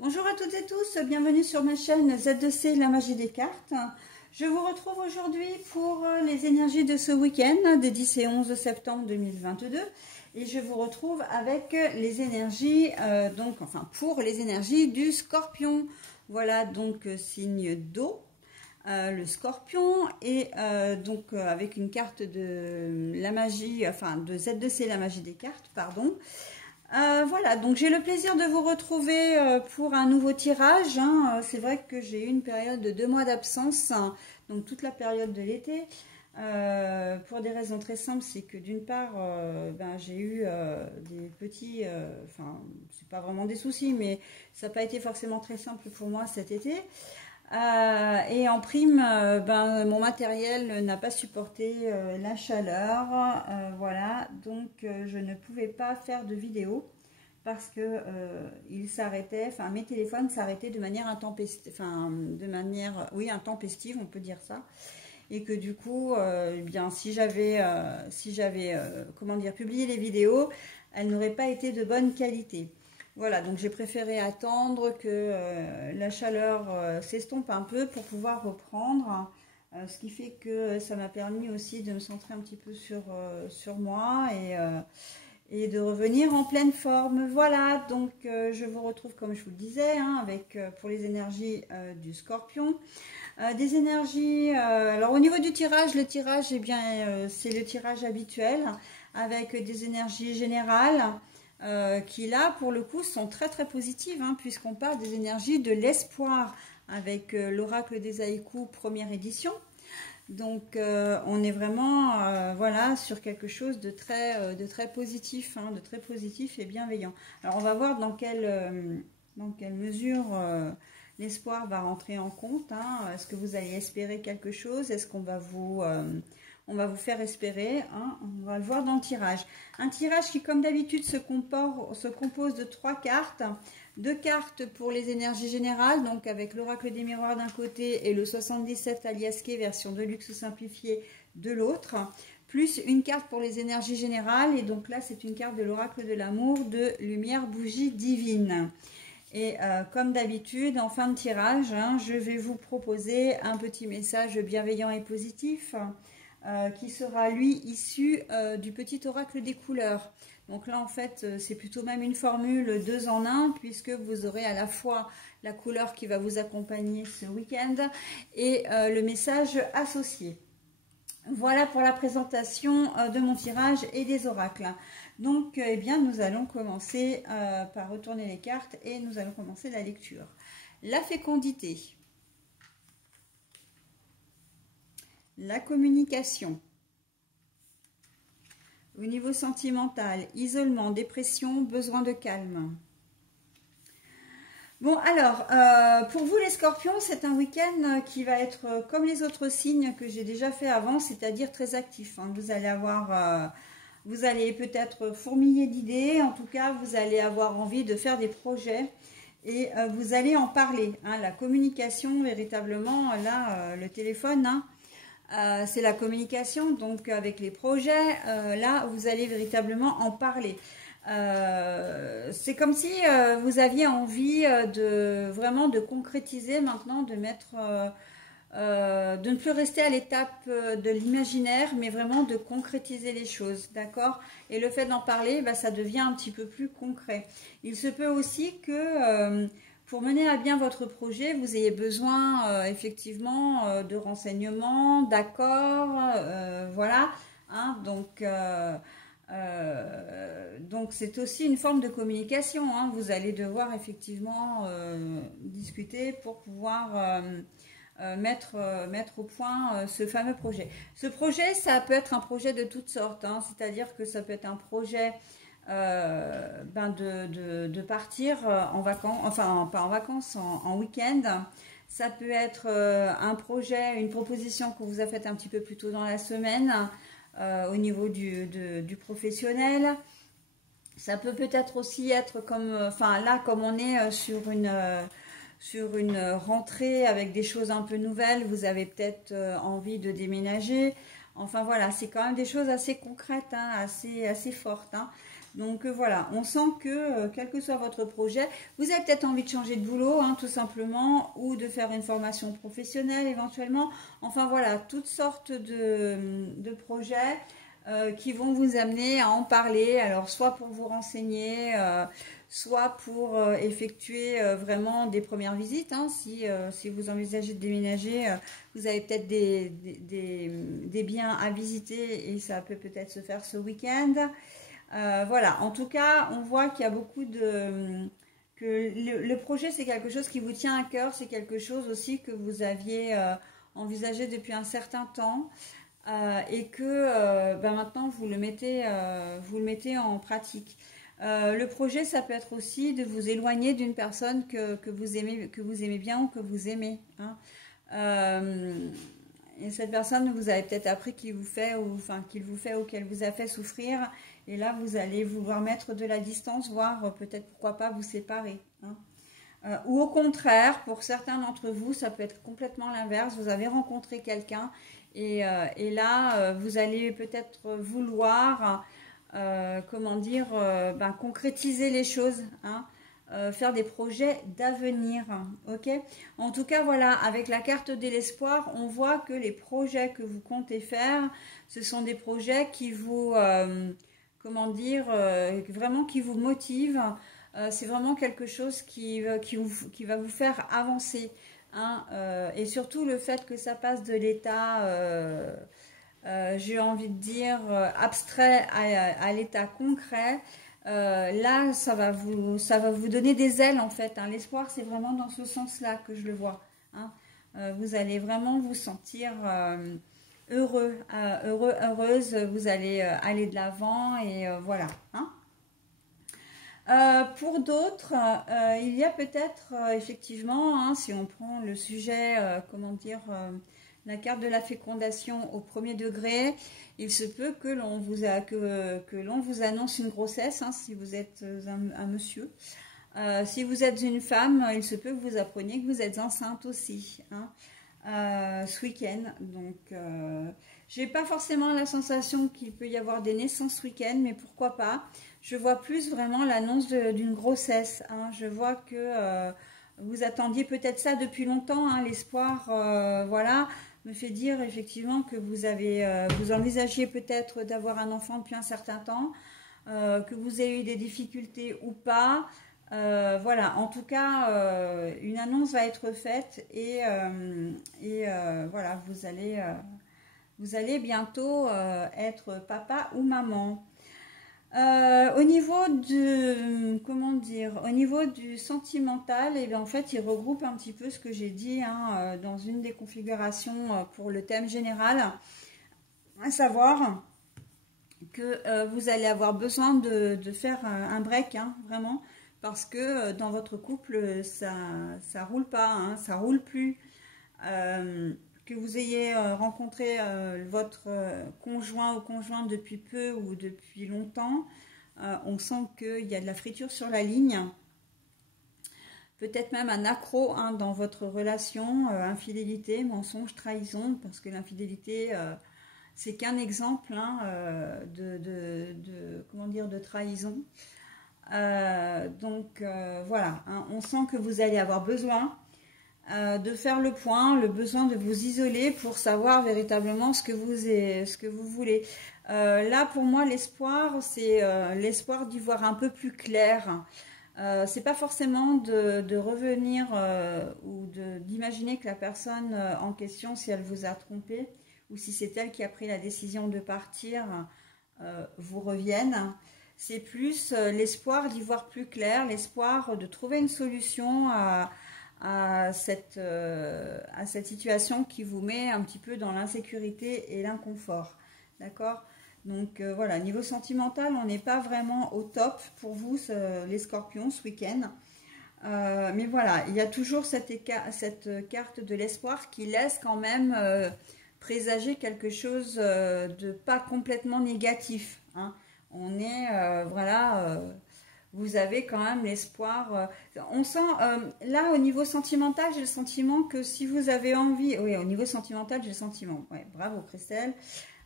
Bonjour à toutes et tous, bienvenue sur ma chaîne Z2C, la magie des cartes. Je vous retrouve aujourd'hui pour les énergies de ce week-end des 10 et 11 septembre 2022. Et je vous retrouve avec les énergies, pour les énergies du Scorpion. Voilà, donc signe d'eau, le Scorpion, et avec une carte de la magie, de Z2C, la magie des cartes, pardon. Voilà, donc j'ai le plaisir de vous retrouver pour un nouveau tirage. C'est vrai que j'ai eu une période de 2 mois d'absence, donc toute la période de l'été, pour des raisons très simples. C'est que d'une part, j'ai eu des petits, c'est pas vraiment des soucis, mais ça n'a pas été forcément très simple pour moi cet été. Et en prime, mon matériel n'a pas supporté la chaleur, voilà, donc je ne pouvais pas faire de vidéo parce que il s'arrêtait, mes téléphones s'arrêtaient de manière intempestive, intempestive, on peut dire ça, et que du coup, si j'avais publié les vidéos, elles n'auraient pas été de bonne qualité. Voilà, donc j'ai préféré attendre que la chaleur s'estompe un peu pour pouvoir reprendre, ce qui fait que ça m'a permis aussi de me centrer un petit peu sur moi et de revenir en pleine forme. Voilà, donc je vous retrouve comme je vous le disais, pour les énergies du Scorpion. Des énergies, alors au niveau du tirage, le tirage, c'est le tirage habituel avec des énergies générales. Qui là pour le coup sont très très positives, puisqu'on parle des énergies de l'espoir avec l'oracle des haïkus première édition. Donc on est vraiment voilà, sur quelque chose de très positif, de très positif et bienveillant. Alors on va voir dans quelle mesure l'espoir va rentrer en compte. Est-ce que vous allez espérer quelque chose? Est-ce qu'on va vous faire espérer, on va le voir dans le tirage. Un tirage qui, comme d'habitude, se compose de 3 cartes. 2 cartes pour les énergies générales, donc avec l'oracle des miroirs d'un côté et le 77 Aliasqué version Deluxe simplifiée de l'autre, plus une carte pour les énergies générales, et donc là c'est une carte de l'oracle de l'amour de lumière bougie divine. Et comme d'habitude, en fin de tirage, je vais vous proposer un petit message bienveillant et positif, qui sera lui issu du petit oracle des couleurs. Donc là en fait c'est plutôt même une formule 2 en 1, puisque vous aurez à la fois la couleur qui va vous accompagner ce week-end et le message associé. Voilà pour la présentation de mon tirage et des oracles. Donc nous allons commencer par retourner les cartes et nous allons commencer la lecture. La fécondité. La communication. Au niveau sentimental, isolement, dépression, besoin de calme. Bon, alors, pour vous les scorpions, c'est un week-end qui va être comme les autres signes que j'ai déjà fait avant, c'est-à-dire très actif. Vous allez vous allez peut-être fourmiller d'idées, en tout cas, vous allez avoir envie de faire des projets. Et vous allez en parler. La communication, véritablement, là, le téléphone, c'est la communication, donc avec les projets, là vous allez véritablement en parler. C'est comme si vous aviez envie de concrétiser maintenant, de ne plus rester à l'étape de l'imaginaire, mais vraiment de concrétiser les choses, d'accord? Et le fait d'en parler, ça devient un petit peu plus concret. Il se peut aussi que pour mener à bien votre projet, vous ayez besoin effectivement de renseignements, d'accords, voilà. Donc c'est aussi une forme de communication. Vous allez devoir effectivement discuter pour pouvoir mettre au point ce fameux projet. Ce projet, ça peut être un projet de toutes sortes, c'est-à-dire que ça peut être un projet de partir en vacances, enfin pas en vacances, en week-end. Ça peut être un projet, une proposition qu'on vous a faite un petit peu plus tôt dans la semaine au niveau du professionnel. Ça peut-être aussi être comme, comme on est sur une rentrée avec des choses un peu nouvelles, vous avez peut-être envie de déménager. Enfin voilà, c'est quand même des choses assez concrètes, assez fortes. Donc voilà, on sent que quel que soit votre projet, vous avez peut-être envie de changer de boulot, hein, tout simplement, ou de faire une formation professionnelle éventuellement. Enfin voilà, toutes sortes de projets qui vont vous amener à en parler. Alors soit pour vous renseigner, soit pour effectuer vraiment des premières visites. Hein, si vous envisagez de déménager, vous avez peut-être des biens à visiter et ça peut peut-être se faire ce week-end. Voilà, en tout cas, on voit qu'il y a beaucoup que le projet, c'est quelque chose qui vous tient à cœur, c'est quelque chose aussi que vous aviez envisagé depuis un certain temps et que maintenant vous le mettez en pratique. Le projet, ça peut être aussi de vous éloigner d'une personne que vous aimez bien ou que vous aimez. Hein. Et cette personne, vous avez peut-être appris qu'il vous fait ou qu'elle vous a fait souffrir. Et là, vous allez vouloir mettre de la distance, voire peut-être pourquoi pas vous séparer. Hein. Ou au contraire, pour certains d'entre vous, ça peut être complètement l'inverse. Vous avez rencontré quelqu'un et là, vous allez peut-être vouloir, concrétiser les choses. Hein. Faire des projets d'avenir, ok. En tout cas, voilà, avec la carte de l'espoir, on voit que les projets que vous comptez faire, ce sont des projets qui vous, vraiment qui vous motivent. C'est vraiment quelque chose qui va vous faire avancer. Hein, et surtout le fait que ça passe de l'état, j'ai envie de dire, abstrait à l'état concret. Là, ça va vous donner des ailes en fait. Hein. L'espoir, c'est vraiment dans ce sens-là que je le vois. Hein. Vous allez vraiment vous sentir heureuse. Vous allez aller de l'avant et voilà. Hein. Pour d'autres, il y a peut-être effectivement, hein, si on prend le sujet, la carte de la fécondation au premier degré, il se peut que l'on vous annonce une grossesse, hein, si vous êtes un monsieur. Si vous êtes une femme, il se peut que vous appreniez que vous êtes enceinte aussi, hein, ce week-end. Donc, j'ai pas forcément la sensation qu'il peut y avoir des naissances ce week-end, mais pourquoi pas. Je vois plus vraiment l'annonce d'une grossesse. Hein. Je vois que vous attendiez peut-être ça depuis longtemps. Hein. L'espoir, voilà, me fait dire effectivement que vous envisagiez peut-être d'avoir un enfant depuis un certain temps, que vous avez eu des difficultés ou pas. Voilà, en tout cas, une annonce va être faite et voilà, vous allez bientôt être papa ou maman. Au niveau du sentimental, et bien en fait, il regroupe un petit peu ce que j'ai dit hein, dans une des configurations pour le thème général, à savoir que vous allez avoir besoin de faire un break, hein, vraiment, parce que dans votre couple, ça roule pas, hein, ça roule plus. Que vous ayez rencontré votre conjoint ou conjointe depuis peu ou depuis longtemps, on sent qu'il y a de la friture sur la ligne. Peut-être même un accroc hein, dans votre relation, infidélité, mensonge, trahison, parce que l'infidélité, c'est qu'un exemple hein, de trahison. Donc voilà, hein, on sent que vous allez avoir besoin de faire le point, le besoin de vous isoler pour savoir véritablement ce que vous voulez. Là, pour moi, l'espoir, c'est l'espoir d'y voir un peu plus clair. C'est pas forcément de revenir ou d'imaginer que la personne en question, si elle vous a trompé ou si c'est elle qui a pris la décision de partir, vous revienne. C'est plus l'espoir d'y voir plus clair, l'espoir de trouver une solution à cette situation qui vous met un petit peu dans l'insécurité et l'inconfort. D'accord ? Donc voilà, niveau sentimental, on n'est pas vraiment au top pour vous, les scorpions, ce week-end. Mais voilà, il y a toujours cette carte de l'espoir qui laisse quand même présager quelque chose de pas complètement négatif. Hein. On est, vous avez quand même l'espoir. On sent, là au niveau sentimental, j'ai le sentiment que si vous avez envie, oui, au niveau sentimental, j'ai le sentiment, ouais, bravo Christelle,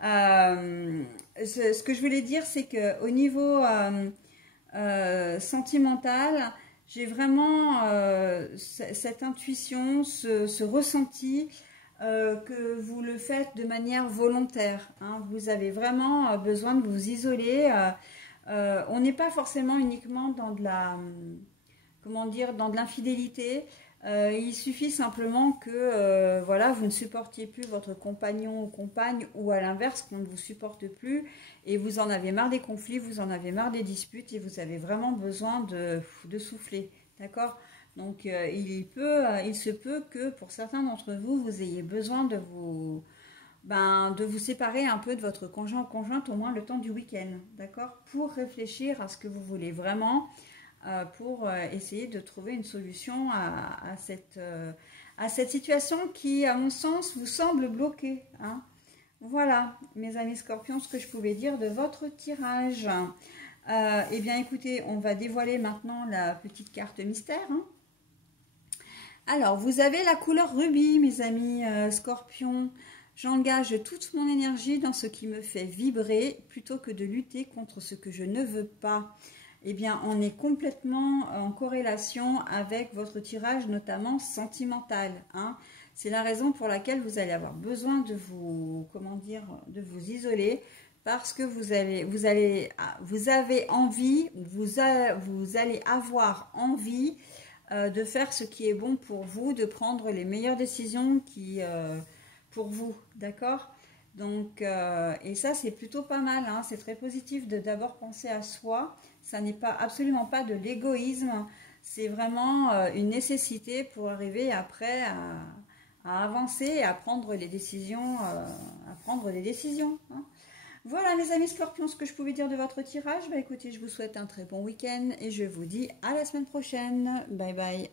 Ce que je voulais dire, c'est que au niveau sentimental, j'ai vraiment cette intuition, ce ressenti que vous le faites de manière volontaire, hein. Vous avez vraiment besoin de vous isoler. On n'est pas forcément uniquement dans de la, comment dire, dans de l'infidélité. Il suffit simplement que voilà, vous ne supportiez plus votre compagnon ou compagne, ou à l'inverse, qu'on ne vous supporte plus, et vous en avez marre des conflits, vous en avez marre des disputes, et vous avez vraiment besoin de souffler. D'accord? Donc il se peut que pour certains d'entre vous, vous ayez besoin de vous séparer un peu de votre conjoint ou conjointe, au moins le temps du week-end. D'accord? Pour réfléchir à ce que vous voulez vraiment, pour essayer de trouver une solution à cette situation qui, à mon sens, vous semble bloquée, hein. Voilà, mes amis scorpions, ce que je pouvais dire de votre tirage. Eh bien, écoutez, on va dévoiler maintenant la petite carte mystère, hein. Alors, vous avez la couleur rubis, mes amis scorpions. J'engage toute mon énergie dans ce qui me fait vibrer plutôt que de lutter contre ce que je ne veux pas. Eh bien, on est complètement en corrélation avec votre tirage, notamment sentimental, hein. C'est la raison pour laquelle vous allez avoir besoin de vous, comment dire, de vous isoler, parce que vous avez envie, vous allez avoir envie de faire ce qui est bon pour vous, de prendre les meilleures décisions pour vous, d'accord? Donc, et ça, c'est plutôt pas mal, hein. C'est très positif de d'abord penser à soi. Ça n'est pas absolument pas de l'égoïsme, c'est vraiment une nécessité pour arriver après à avancer et à prendre les décisions, hein. Voilà mes amis scorpions, ce que je pouvais dire de votre tirage. Bah écoutez, je vous souhaite un très bon week-end et je vous dis à la semaine prochaine. Bye bye.